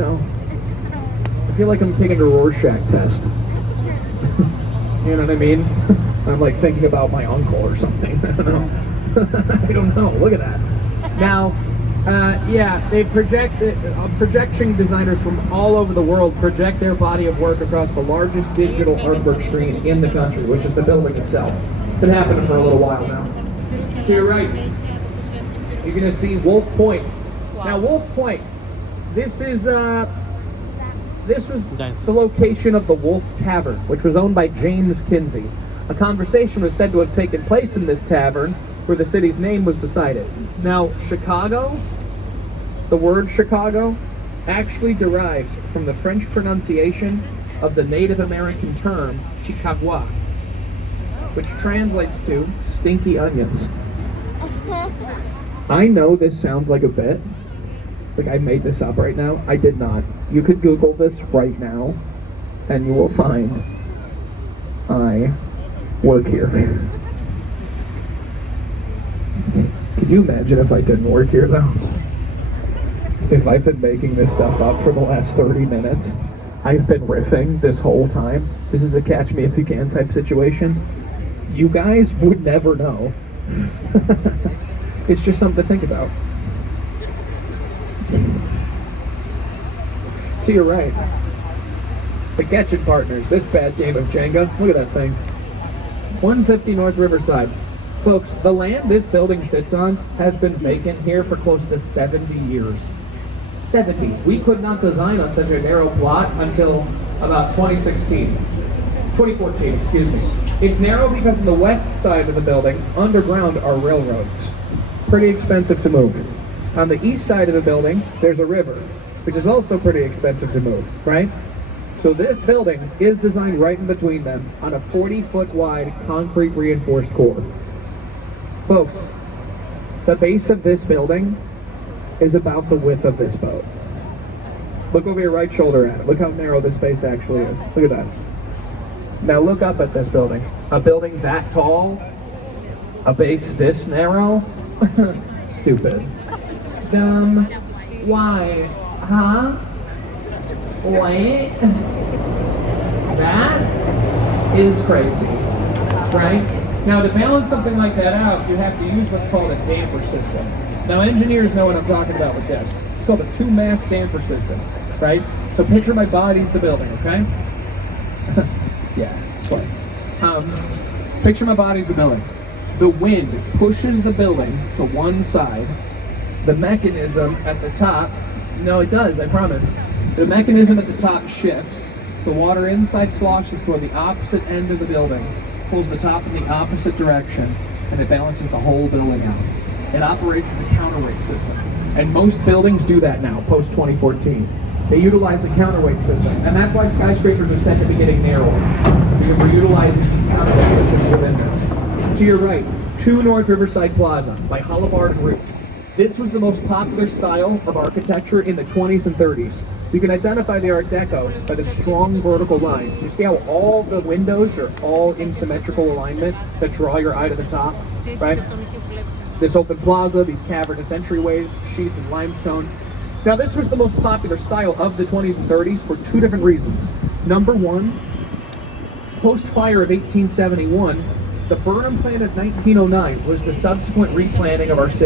know. I feel like I'm taking a Rorschach test. You know what I mean? I'm like thinking about my uncle or something. I don't know. I don't know. Look at that. Now, yeah, they projection designers from all over the world project their body of work across the largest digital artwork screen in the country, which is the building itself. It's been happening for a little while now. To your right, you're going to see Wolf Point. Now, Wolf Point, this was the location of the Wolf Tavern, which was owned by James Kinsey. A conversation was said to have taken place in this tavern where the city's name was decided. Now, Chicago, the word Chicago, actually derives from the French pronunciation of the Native American term Chicagua, which translates to stinky onions. I know this sounds like a bit, like I made this up right now. I did not. You could Google this right now, and you will find I work here. Could you imagine if I didn't work here though? If I've been making this stuff up for the last 30 minutes, I've been riffing this whole time. This is a catch me if you can type situation. You guys would never know. It's just something to think about. To your right, the Getchin Partners, this bad game of Jenga. Look at that thing. 150 North Riverside. Folks, the land this building sits on has been vacant here for close to 70 years. 70. We could not design on such a narrow plot until about 2014, excuse me. It's narrow because on the west side of the building, underground are railroads. Pretty expensive to move. On the east side of the building, there's a river, which is also pretty expensive to move, right? So this building is designed right in between them on a 40-foot wide concrete reinforced core. Folks, the base of this building is about the width of this boat. Look over your right shoulder at it. Look how narrow this space actually is. Look at that. Now look up at this building. A building that tall, a base this narrow? Stupid. Dumb. Why? Huh? Wait. That is crazy, right? Now, to balance something like that out, you have to use what's called a damper system. Now, engineers know what I'm talking about with this. It's called a 2-mass damper system, right? So picture my body's the building, okay? Yeah, slay. Picture my body's the building. The wind pushes the building to one side. The mechanism at the top, no, it does, I promise. The mechanism at the top shifts. The water inside sloshes toward the opposite end of the building, pulls the top in the opposite direction, and it balances the whole building out. It operates as a counterweight system. And most buildings do that now, post-2014. They utilize a counterweight system. And that's why skyscrapers are said to be getting narrower, because we're utilizing these counterweight systems within them. To your right, 2 North Riverside Plaza by Hullabard Root. This was the most popular style of architecture in the 20s and 30s. You can identify the Art Deco by the strong vertical lines. You see how all the windows are all in symmetrical alignment that draw your eye to the top, right? This open plaza, these cavernous entryways, sheathed in limestone. Now this was the most popular style of the 20s and 30s for 2 different reasons. Number 1, post-fire of 1871, the Burnham Plan of 1909 was the subsequent replanning of our city.